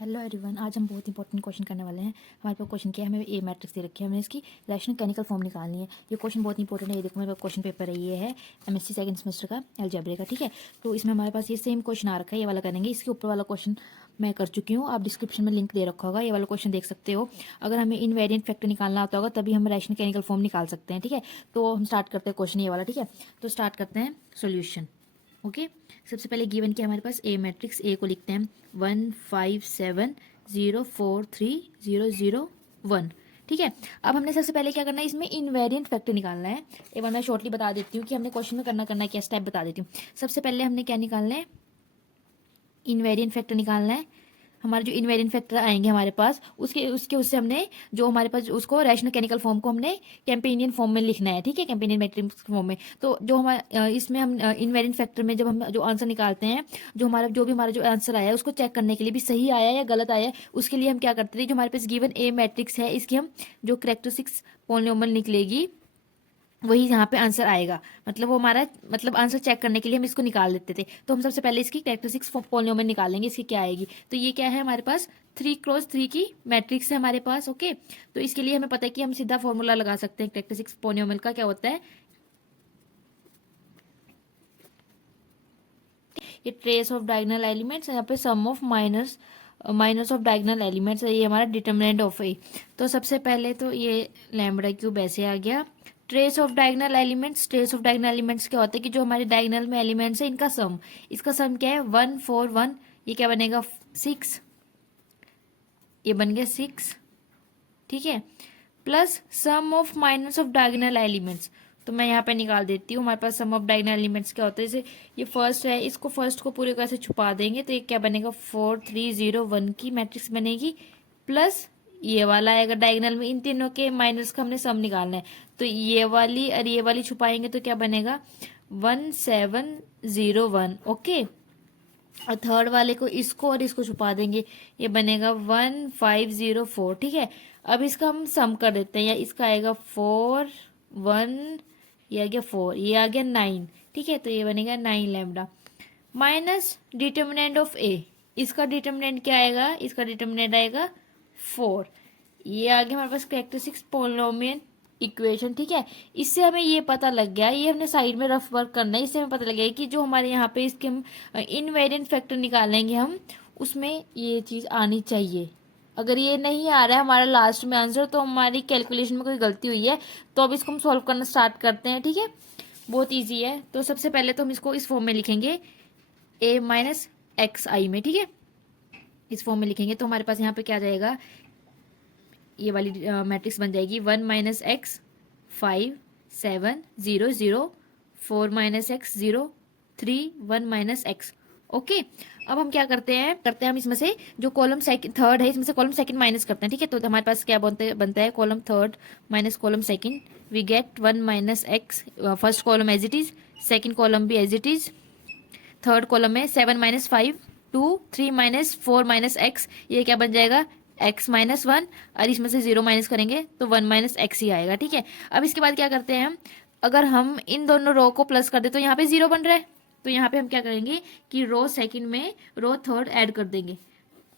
Hello everyone, आज हम बहुत इंपॉर्टेंट क्वेश्चन करने वाले हैं। हमारे पास क्वेश्चन क्या है, हमें ए मैट्रिक्स दे रखी है, हमें इसकी रैशनल केमिकल फॉर्म निकालनी है। ये क्वेश्चन बहुत इंपॉर्टेंट है। ये देखो मेरे पास क्वेश्चन पेपर है, ये है एमएससी सेकंड सेमेस्टर का अलजेब्रा का, ठीक है। तो इसमें हमारे पास ये सेम क्वेश्चन आ रखा है, ये वाला करेंगे। इसके ऊपर वाला क्वेश्चन मैं कर चुकी हूँ, आप डिस्क्रिप्शन में लिंक दे रखा होगा, ये वाला क्वेश्चन देख सकते हो। अगर हमें इनवेरिएंट फैक्टर निकालना आता होगा तभी हम रैशनल केमिकल फॉर्म निकाल सकते हैं, ठीक है। तो हम स्टार्ट करते हैं क्वेश्चन ये वाला, ठीक है। तो स्टार्ट करते हैं सोल्यूशन। ओके, सबसे पहले गिवन क्या हमारे पास, ए मैट्रिक्स। ए को लिखते हैं 1 5 7 0 4 3 0 0 1, ठीक है। अब हमने सबसे पहले क्या करना है, इसमें इनवेरिएंट फैक्टर निकालना है। एक बार मैं शॉर्टली बता देती हूँ कि हमने क्वेश्चन में करना है क्या, स्टेप बता देती हूँ। सबसे पहले हमने क्या निकालना है, इनवेरिएंट फैक्टर निकालना है। हमारे जो इनवेरिएंट फैक्टर आएंगे हमारे पास, उसके उसके उससे हमने जो हमारे पास उसको रैशनल केमिकल फॉर्म को हमने कैम्पेनियन फॉर्म में लिखना है, ठीक है, कैम्पेनियन मैट्रिक्स फॉर्म में। तो जो हमारा इसमें हम इनवेरिएंट फैक्टर में जब हम जो आंसर निकालते हैं, जो भी हमारा जो आंसर आया है उसको चेक करने के लिए भी सही आया है या गलत आया है, उसके लिए हम क्या करते थे, जो हमारे पास गिवन ए मैट्रिक्स है इसकी हम जो कैरेक्टरिस्टिक्स पॉलिनोमियल निकलेगी वही यहाँ पे आंसर आएगा। मतलब वो हमारा मतलब आंसर चेक करने के लिए हम इसको निकाल देते थे। तो हम सबसे पहले इसकी कैरेक्टरिस्टिक्स पॉलिनोमियल निकालेंगे, इसकी क्या आएगी। तो ये क्या है हमारे पास 3x3 की मैट्रिक्स है हमारे पास। ओके, तो इसके लिए हमें पता है कि हम सीधा फॉर्मूला लगा सकते हैं कैरेक्टरिस्टिक्स पॉलिनोमियल का। क्या होता है, ये ट्रेस ऑफ डायगोनल एलिमेंट्स, यहाँ पे sum of minus of diagonal elements है, ये हमारा डिटर्मिनेंट ऑफ ए। तो सबसे पहले तो ये लैम्बडा क्यूब ऐसे आ गया। Trace of diagonal elements, trace of diagonal elements क्या होता है कि जो हमारे डायगोनल में एलिमेंट्स है इनका सम, इसका सम क्या है 1 4 1, ये क्या बनेगा 6, ये बन गया 6, ठीक है, plus sum of minus of diagonal elements. तो मैं यहाँ पे निकाल देती हूँ, हमारे पास सम ऑफ डायगोनल एलिमेंट्स क्या होता है, जैसे ये फर्स्ट है, इसको फर्स्ट को पूरे कैसे छुपा देंगे तो ये क्या बनेगा 4 3 0 1 की मैट्रिक्स बनेगी, प्लस ये वाला आएगा डायगोनल में। इन तीनों के माइनस का हमने सम निकालना है, तो ये वाली और ये वाली छुपाएंगे तो क्या बनेगा 1 7 0 1। ओके, और थर्ड वाले को इसको और इसको छुपा देंगे, ये बनेगा 1 5 0 4, ठीक है। अब इसका हम सम कर देते हैं, या इसका आएगा 4 1, ये आ गया 4, ये आ गया 9, ठीक है। तो ये बनेगा 9 लैम्बडा माइनस डिटर्मिनेंट ऑफ ए। इसका डिटर्मिनेंट क्या आएगा, इसका डिटर्मिनेंट आएगा 4। ये आ गया हमारे पास कैरेक्टरिस्टिक्स पॉलिनोमियल इक्वेशन, ठीक है। इससे हमें ये पता लग गया, ये हमने साइड में रफ वर्क करना है, इससे हमें पता लग गया कि जो हमारे यहाँ पे इसके हम इनवेरिएंट फैक्टर निकालेंगे हम, उसमें ये चीज़ आनी चाहिए। अगर ये नहीं आ रहा है हमारा लास्ट में आंसर, तो हमारी कैलकुलेशन में कोई गलती हुई है। तो अब इसको हम सॉल्व करना स्टार्ट करते हैं, ठीक है। बहुत ईजी है। तो सबसे पहले तो हम इसको इस फॉर्म में लिखेंगे, a माइनस एक्स आई में, ठीक है। इस फॉर्म में लिखेंगे तो हमारे पास यहाँ पे क्या आ जाएगा, ये वाली मैट्रिक्स बन जाएगी 1 minus x 5 7 0 0 4 minus x 0 3 1 minus x. Okay, अब हम क्या करते हैं हम इसमें से जो कॉलम सेकंड थर्ड है, इसमें से कॉलम सेकंड माइनस करते हैं, ठीक है। तो हमारे पास क्या बनता है column third minus column second, we get 1 minus x. First column as it is, second column भी as it is, third column में 7 माइनस 5 2 3 माइनस 4 माइनस एक्स, ये क्या बन जाएगा x माइनस 1, और इसमें से 0 माइनस करेंगे तो 1 माइनस एक्स ही आएगा, ठीक है। अब इसके बाद क्या करते हैं हम, अगर हम इन दोनों रो को प्लस कर दे तो यहाँ पे 0 बन रहा है, तो यहाँ पे हम क्या करेंगे कि रो सेकंड में रो थर्ड ऐड कर देंगे।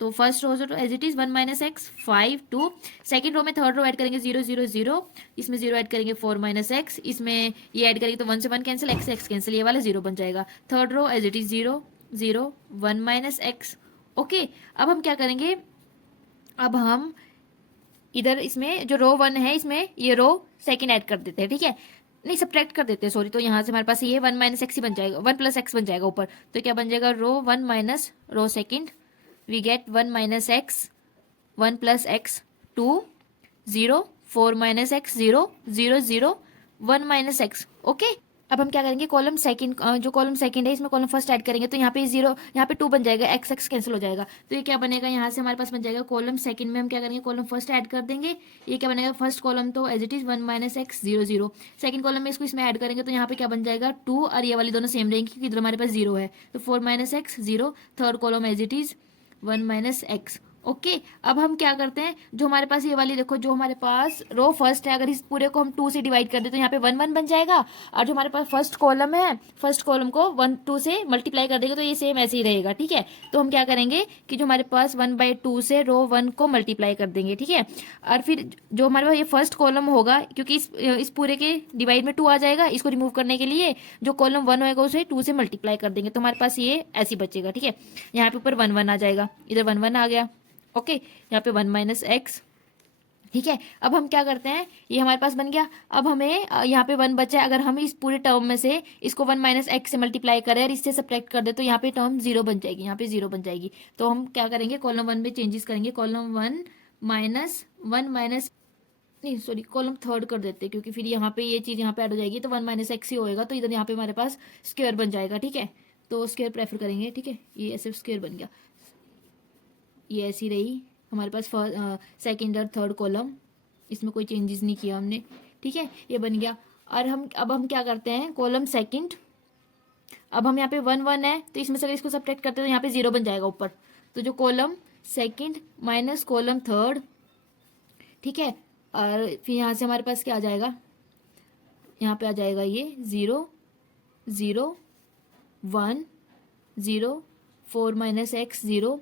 तो first row as it is 1 minus x 5 2, second row में थर्ड रो ऐड करेंगे 0 0 0, इसमें 0 ऐड करेंगे 4 माइनस एक्स, इसमें ये ऐड करेंगे तो 1 से 1 कैंसिल, एक्स एक्स कैंसिल, ये वाला 0 बन जाएगा। Third row as it is 0 0 1 minus x. Okay, अब हम क्या करेंगे, अब हम इधर इसमें जो रो 1 है इसमें ये रो सेकंड ऐड कर देते हैं, ठीक है, नहीं सब्ट्रैक्ट कर देते हैं, सॉरी। तो यहाँ से हमारे पास ये 1 माइनस एक्स ही बन जाएगा, 1 प्लस एक्स बन जाएगा ऊपर। तो क्या बन जाएगा row 1 minus row second, we get 1 minus x 1 plus x 2 0 4 minus x 0 0 0 1 minus x. Okay, अब हम क्या करेंगे, कॉलम सेकंड जो कॉलम सेकंड है इसमें कॉलम फर्स्ट ऐड करेंगे, तो यहाँ पे 0 यहाँ पे 2 बन जाएगा, एक्स एक्स कैंसिल हो जाएगा। तो ये क्या बनेगा, यहाँ से हमारे पास बन जाएगा कॉलम सेकंड में हम क्या करेंगे, कॉलम फर्स्ट ऐड कर देंगे। ये क्या बनेगा, फर्स्ट कॉलम तो as it is 1 minus x 0 0, second column में इसको इसमें ऐड करेंगे तो यहाँ पे क्या बन जाएगा 2, और ये वाली दोनों सेम रहेंगी क्योंकि इधर हमारे पास 0 है, तो 4 minus x 0, third column as it is 1 minus x. Okay अब हम क्या करते हैं, जो हमारे पास ये वाली देखो, जो हमारे पास रो फर्स्ट है, अगर इस पूरे को हम 2 से डिवाइड कर दे तो यहाँ पे 1 1 बन जाएगा। और जो हमारे पास फर्स्ट कॉलम है, फर्स्ट कॉलम को 1 2 से मल्टीप्लाई कर देंगे तो ये सेम ऐसे ही रहेगा। ठीक है, तो हम क्या करेंगे कि जो हमारे पास 1/2 से रो 1 को मल्टीप्लाई कर देंगे। ठीक है, और फिर जो हमारे पास ये फर्स्ट कॉलम होगा, क्योंकि इस पूरे के डिवाइड में 2 आ जाएगा, इसको रिमूव करने के लिए जो कॉलम 1 होगा उसे 2 से मल्टीप्लाई कर देंगे, तो हमारे पास ये ऐसे बचेगा। ठीक है, यहाँ पे ऊपर 1 1 आ जाएगा, इधर 1 1 आ गया। ओके यहाँ पे 1 - x। ठीक है, अब हम क्या करते हैं, ये हमारे पास बन गया। अब हमें यहाँ पे 1 बचा है, अगर हम इस पूरे टर्म में से इसको 1 - x से मल्टीप्लाई करें और इससे सब्ट्रैक्ट कर दे तो यहाँ पे टर्म 0 बन जाएगी, यहाँ पे 0 बन जाएगी। तो हम क्या करेंगे, कॉलम 1 में चेंजेस करेंगे, कॉलम 1 माइनस 1 माइनस नहीं सॉरी कॉलम थर्ड कर देते हैं, क्योंकि फिर यहाँ पे ये चीज़ यहाँ पे ऐड हो जाएगी तो 1 - x ही होएगा, तो इधर यहाँ पे हमारे पास स्क्वायर बन जाएगा। ठीक है, तो स्क्वायर प्रेफर करेंगे। ठीक है, ये ऐसे स्क्वायर बन गया, ये ऐसी रही हमारे पास सेकंड और थर्ड कॉलम, इसमें कोई चेंजेस नहीं किया हमने। ठीक है, ये बन गया। और अब हम क्या करते हैं, कॉलम सेकंड, अब हम यहाँ पे 1 1 है तो इसमें से अगर इसको सब्ट्रैक्ट करते हैं तो यहाँ पे 0 बन जाएगा ऊपर, तो जो column second minus column third. ठीक है, और फिर यहाँ से हमारे पास क्या आ जाएगा, यहाँ पे आ जाएगा ये 0 0 1 0 4 - x 0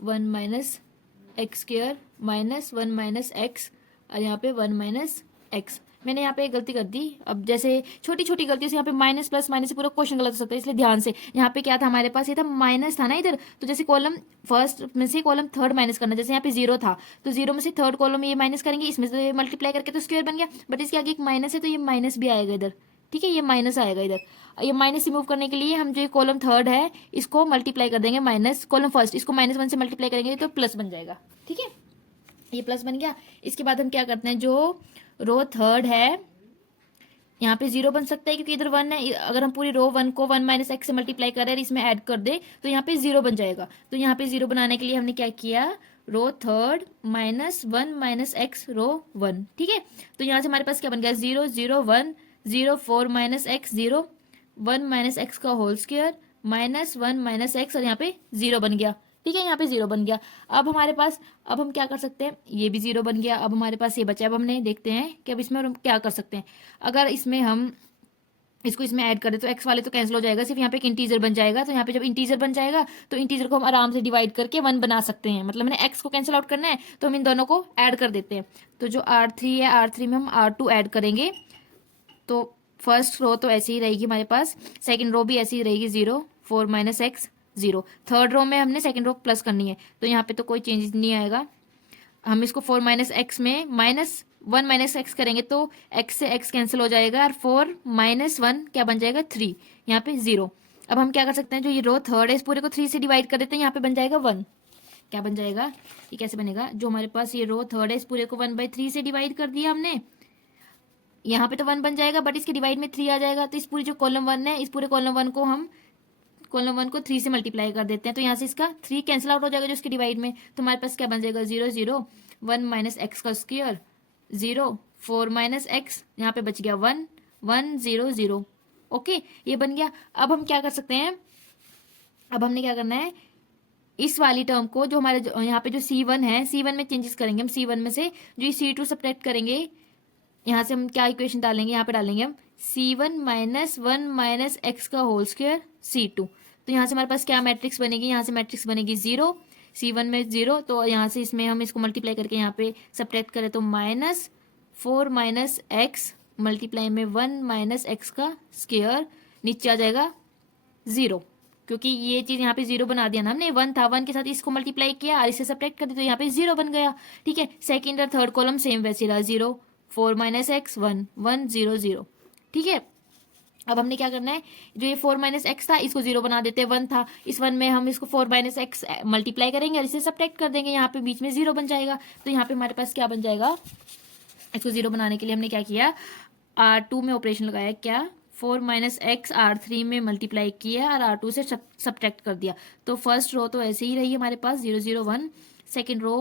1 - x square minus 1 - x, और यहाँ पे 1 - x। मैंने यहाँ पे एक गलती कर दी, अब जैसे छोटी छोटी गलतियों से यहाँ पे माइनस प्लस माइनस से पूरा क्वेश्चन गलत हो सकता है, इसलिए ध्यान से। यहाँ पे क्या था हमारे पास, ये था माइनस था ना इधर, तो जैसे कॉलम फर्स्ट में से कॉलम थर्ड माइनस करना, जैसे यहाँ पे 0 था तो 0 में से थर्ड कॉलम में ये माइनस करेंगे, इसमें से मल्टीप्लाई करके तो स्क्वायर बन गया, बट इसके आगे एक माइनस है तो ये माइनस भी आएगा इधर। ठीक है, ये माइनस आएगा इधर, ये माइनस रिमूव करने के लिए हम जो कॉलम थर्ड है इसको मल्टीप्लाई कर देंगे, माइनस कॉलम फर्स्ट इसको -1 से मल्टीप्लाई करेंगे तो प्लस बन जाएगा। ठीक है, ये प्लस बन गया। इसके बाद हम क्या करते हैं, जो रो थर्ड है यहाँ पे 0 बन सकता है क्योंकि इधर 1 है, अगर हम पूरी रो 1 को 1 - x से मल्टीप्लाई करें और इसमें ऐड कर दे तो यहाँ पे 0 बन जाएगा। तो यहाँ पे 0 बनाने के लिए हमने क्या किया, रो थर्ड -1 - x रो 1। ठीक है, तो यहाँ से हमारे पास क्या बन गया, 0 0 1 0 4 - x 0 1 - x का होल स्क्वायर -1 - x, और यहाँ पे 0 बन गया। ठीक है, यहाँ पे 0 बन गया। अब हमारे पास, अब हम क्या कर सकते हैं, ये भी 0 बन गया। अब हमारे पास ये बचा, अब हमने देखते हैं कि अब इसमें हम क्या कर सकते हैं। अगर इसमें हम इसको इसमें ऐड कर दे तो x वाले तो कैंसिल हो जाएगा, सिर्फ यहाँ पे एक इंटीजर बन जाएगा। तो यहाँ पे जब इंटीजर बन जाएगा तो इंटीजर को हम आराम से डिवाइड करके 1 बना सकते हैं, मतलब मैंने x को कैंसिल आउट करना है तो हम इन दोनों को ऐड कर देते हैं। तो जो R3 है, R3 में हम R2 ऐड करेंगे, तो फर्स्ट रो तो ऐसी ही रहेगी हमारे पास, सेकंड रो भी ऐसी ही रहेगी, 0 4 - x 0। थर्ड रो में हमने सेकंड रो प्लस करनी है तो यहाँ पे तो कोई चेंजेस नहीं आएगा। हम इसको 4 - x में -1 - x करेंगे तो x से x कैंसिल हो जाएगा, और 4 - 1 क्या बन जाएगा, 3, यहाँ पे 0। अब हम क्या कर सकते हैं, जो ये रो थर्ड है इस पूरे को 3 से डिवाइड कर देते हैं, यहाँ पे बन जाएगा 1। क्या बन जाएगा, ये कैसे बनेगा, जो हमारे पास ये रो थर्ड है इस पूरे को 1/3 से डिवाइड कर दिया हमने, यहाँ पे तो 1 बन जाएगा बट इसके डिवाइड में 3 आ जाएगा, तो इस पूरी जो कॉलम 1 है इस पूरे कॉलम 1 को हम कॉलम 1 को 3 से मल्टीप्लाई कर देते हैं, तो यहाँ से इसका 3 कैंसिल आउट हो जाएगा जो इसके डिवाइड में, तो हमारे पास क्या बन जाएगा, 0 0 1 - x का स्क्वायर 0 4 - x, यहाँ पे बच गया 1 1 0 0। ओके, ये बन गया। अब हम क्या कर सकते हैं, अब हमने क्या करना है, इस वाली टर्म को जो हमारे यहाँ पे जो C1 है, C1 में चेंजेस करेंगे हम, C1 में से जो ये C2 सब्ट्रैक्ट करेंगे, यहाँ से हम क्या इक्वेशन डालेंगे, यहाँ पे डालेंगे हम C1 -1 - x का होल स्क्वायर C2। तो यहाँ से हमारे पास क्या मैट्रिक्स बनेगी, यहाँ से मैट्रिक्स बनेगी 0, C1 में 0, तो यहाँ से इसमें हम इसको मल्टीप्लाई करके यहाँ पे सब्ट्रैक्ट करें तो -4 - x मल्टीप्लाई में 1 - x का स्क्वायर, नीचे आ जाएगा 0, क्योंकि ये चीज़ यहाँ पे 0 बना दिया ना हमने, 1 था, 1 के साथ इसको मल्टीप्लाई किया और इसे सब्ट्रैक्ट कर दिया तो यहाँ पे 0 बन गया। ठीक है, सेकेंड और थर्ड कॉलम सेम वैसे रहा, 0 4 - x 1 1 0 0। ठीक है, अब हमने क्या करना है, जो ये 4 - x था इसको 0 बना देते हैं, 1 था, इस 1 में हम इसको 4 - x मल्टीप्लाई करेंगे और इसे सब्ट्रैक्ट कर देंगे, यहाँ पे बीच में 0 बन जाएगा। तो यहाँ पे हमारे पास क्या बन जाएगा, इसको 0 बनाने के लिए हमने क्या किया, R2 में ऑपरेशन लगाया, क्या 4 - x R3 में मल्टीप्लाई किया और R2 से सब्ट्रैक्ट कर दिया। तो फर्स्ट रो तो ऐसे ही रही हमारे पास 0 0 1, सेकेंड रो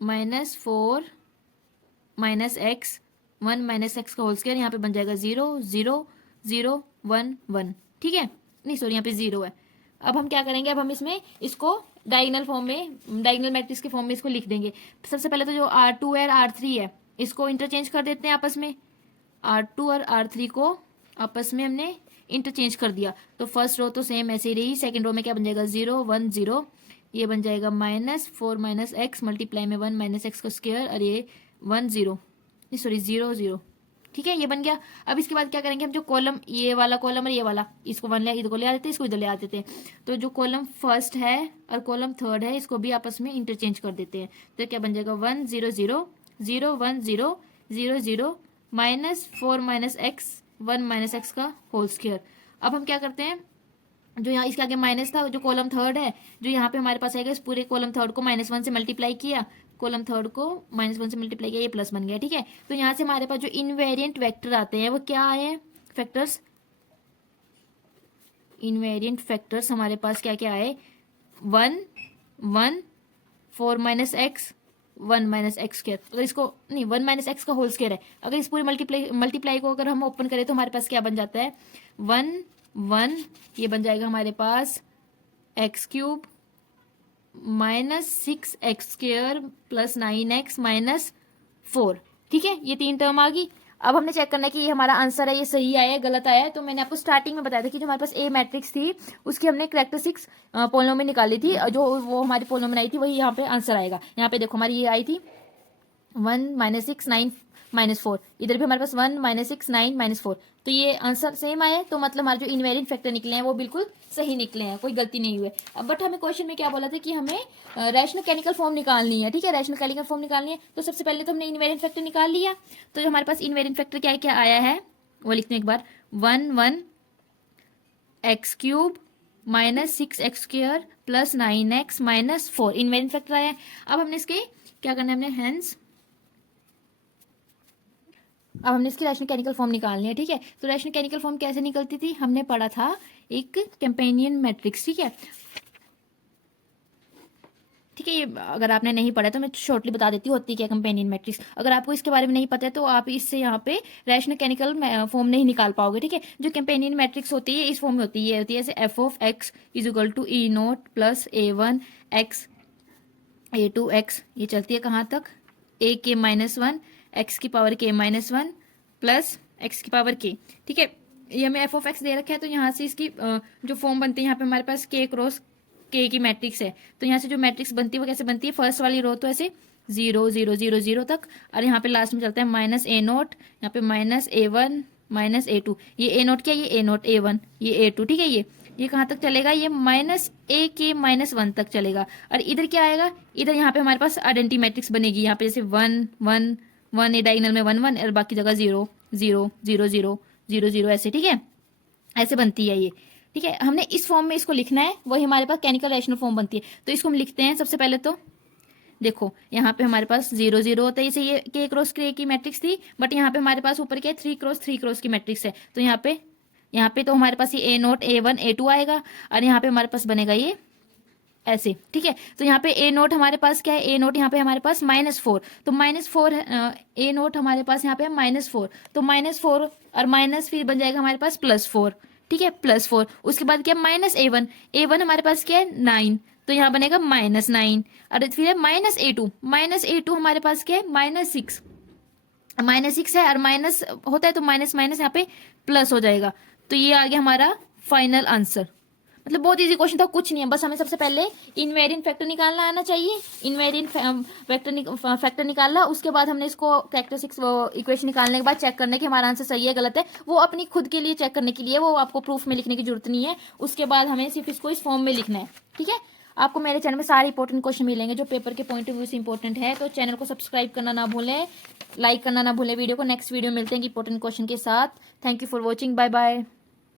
-4 - x 1 - x का होल स्क्वायर, यहाँ पे बन जाएगा 0 0 0 1 1। ठीक है, नहीं सॉरी यहाँ पे 0 है, अब हम क्या करेंगे, अब हम इसमें इसको डायगोनल फॉर्म में, डायगोनल मैट्रिक्स के फॉर्म में इसको लिख देंगे। सबसे पहले तो जो R2 है और R3 है इसको इंटरचेंज कर देते हैं आपस में। R2 और R3 को आपस में हमने इंटरचेंज कर दिया, तो फर्स्ट रो तो सेम ऐसे ही रही, सेकंड रो में क्या बन जाएगा 0 1 0, ये बन जाएगा -4 - x मल्टीप्लाई में 1 - x का स्क्वायर, और ये 1 0 सॉरी 0 0, ठीक है, ये बन गया। अब इसके बाद क्या करेंगे हम, जो कॉलम, ये वाला कॉलम और ये वाला, इसको वन ले, इधर को ले आते थे, इसको इधर ले आते थे, तो जो कॉलम फर्स्ट है और कॉलम थर्ड है इसको भी आपस में इंटरचेंज कर देते हैं। तो क्या बन जाएगा 1 0 0 0 1 0 0 0 -4 - x 1 - x का होल स्क्वायर। अब हम क्या करते हैं, जो यहाँ इसके आगे माइनस था, जो कॉलम थर्ड है, जो यहाँ पे हमारे पास आएगा, इस पूरे कॉलम थर्ड को -1 से मल्टीप्लाई किया, कॉलम थर्ड को -1 से मल्टीप्लाई किया, ये प्लस बन गया, ठीक है। तो यहाँ से हमारे पास जो इनवेरिएंट वेक्टर आते हैं वो क्या आए हैं, फैक्टर्स, इनवेरिएंट फैक्टर्स हमारे पास क्या क्या आए, 1 1 4 - x 1 - x स्क्वायर। अगर इसको नहीं, 1 - x का होल स्क्वायर है, अगर इस पूरे मल्टीप्लाई को अगर हम ओपन करें तो हमारे पास क्या बन जाता है, 1 1, ये बन जाएगा हमारे पास x³ -6x square plus 9x -4, ठीक है, ये 3 टर्म आ गई। अब हमने चेक करना है कि ये हमारा आंसर है, ये सही आया है गलत आया है। तो मैंने आपको स्टार्टिंग में बताया था कि जो हमारे पास ए मैट्रिक्स थी उसकी हमने कैरेक्टरिस्टिक्स पोलिनोमियल निकाली थी, जो वो हमारी पोलिनोमियल आई थी वही यहाँ पे आंसर आएगा। यहाँ पे देखो हमारी ये आई थी 1 - 6 9 -4, इधर भी हमारे पास 1 - 6 9 -4, तो ये आंसर सेम आया, तो मतलब हमारे जो इनवेरिएंट फैक्टर निकले हैं वो बिल्कुल सही निकले हैं, कोई गलती नहीं हुई। अब बट हमें क्वेश्चन में क्या बोला था कि हमें रैशनल केमिकल फॉर्म निकालनी है, ठीक है, रैशनल केमिकल फॉर्म निकालनी है। तो सबसे पहले तो हमने इनवेरिएंट फैक्टर निकाल लिया, तो जो हमारे पास इनवेरिएंट फैक्टर क्या क्या आया है वो लिखते हैं एक बार, 1 1 x³ -6x square plus 9x -4 invariant factor आया है। अब हमने इसके क्या करना है, हमने हैंस, अब हमने इसकी रैशनल केमिकल फॉर्म निकालनी है, ठीक है। तो रैशनल केमिकल फॉर्म कैसे निकलती थी, हमने पढ़ा था एक कंपेनियन मैट्रिक्स, ठीक है, ठीक है। ये अगर आपने नहीं पढ़ा तो मैं शॉर्टली बता देती हूँ होती क्या कंपेनियन मैट्रिक्स। अगर आपको इसके बारे में नहीं पता है तो आप इससे यहाँ पे रैशनल केमिकल फॉर्म नहीं निकाल पाओगे, ठीक है। जो कंपेनियन मैट्रिक्स होती है इस फॉर्म में होती है, ये होती है जैसे f(x) = E0 + A1 x A2 x, ये चलती है कहाँ तक, ak -1 x⁻k−1 प्लस x⁻k, ठीक है। ये हमें f(x) दे रखा है, तो यहाँ से इसकी जो फॉर्म बनती है, यहाँ पे हमारे पास k क्रॉस k की मैट्रिक्स है, तो यहाँ से जो मैट्रिक्स बनती है वो कैसे बनती है, फर्स्ट वाली रो तो ऐसे 0 0 0 0 तक, और यहाँ पे लास्ट में चलता है -A0, यहाँ पे -A1 -A2, ये A0 क्या, ये A0 A1, ये A2, ठीक है। ये कहाँ तक चलेगा, ये -ak -1 तक चलेगा। और इधर क्या आएगा, इधर यहाँ पे हमारे पास आइडेंटिटी मैट्रिक्स बनेगी, यहाँ पे जैसे 1 1 1, ए डायगोनल में 1 1 और बाकी जगह 0 0 0 0 0 0 ऐसे, ठीक है, ऐसे बनती है ये, ठीक है। हमने इस फॉर्म में इसको लिखना है, वही हमारे पास केमिकल रैशनल फॉर्म बनती है। तो इसको हम लिखते हैं, सबसे पहले तो देखो यहाँ पे हमारे पास 0 0 होता है, इसे ये k क्रॉस k की मैट्रिक्स थी, बट यहाँ पे हमारे पास ऊपर क्या है 3 क्रॉस 3 क्रॉस की मैट्रिक्स है, तो यहाँ पे तो हमारे पास ये A0 A1 A2 आएगा, और यहाँ पे हमारे पास बनेगा ये ऐसे, ठीक है। तो यहाँ पे A0 हमारे पास क्या है, A0 यहाँ पे हमारे पास -4, तो -4 A0 हमारे पास यहाँ पे -4, तो -4 और माइनस फिर बन जाएगा हमारे पास +4, ठीक है, +4। उसके बाद क्या -A1, A1 हमारे पास क्या है 9, तो यहाँ बनेगा -9, और फिर -A2 हमारे पास क्या है -6 है, और माइनस होता है तो माइनस माइनस यहाँ पे प्लस हो जाएगा। तो ये आ गया हमारा फाइनल आंसर। मतलब बहुत इजी क्वेश्चन था, कुछ नहीं है, बस हमें सबसे पहले इनवेरिएंट फैक्टर निकालना आना चाहिए। इनवेरिएंट फैक्टर निकालना, उसके बाद हमने इसको कैरेक्टरिस्टिक्स इक्वेशन निकालने के बाद चेक करना है कि हमारा आंसर सही है गलत है, वो अपनी खुद के लिए चेक करने के लिए, वो आपको प्रूफ में लिखने की जरूरत नहीं है। उसके बाद हमें सिर्फ इसको इस फॉर्म में लिखना है, ठीक है। आपको मेरे चैनल में सारे इंपॉर्टेंट क्वेश्चन मिलेंगे जो पेपर के पॉइंट ऑफ व्यू से इंपॉर्टेंट है, तो चैनल को सब्सक्राइब करना ना भूलें, लाइक करना ना भूलें वीडियो को। नेक्स्ट वीडियो मिलते हैं इंपॉर्टेंट क्वेश्चन के साथ। Thank you for watching, bye bye.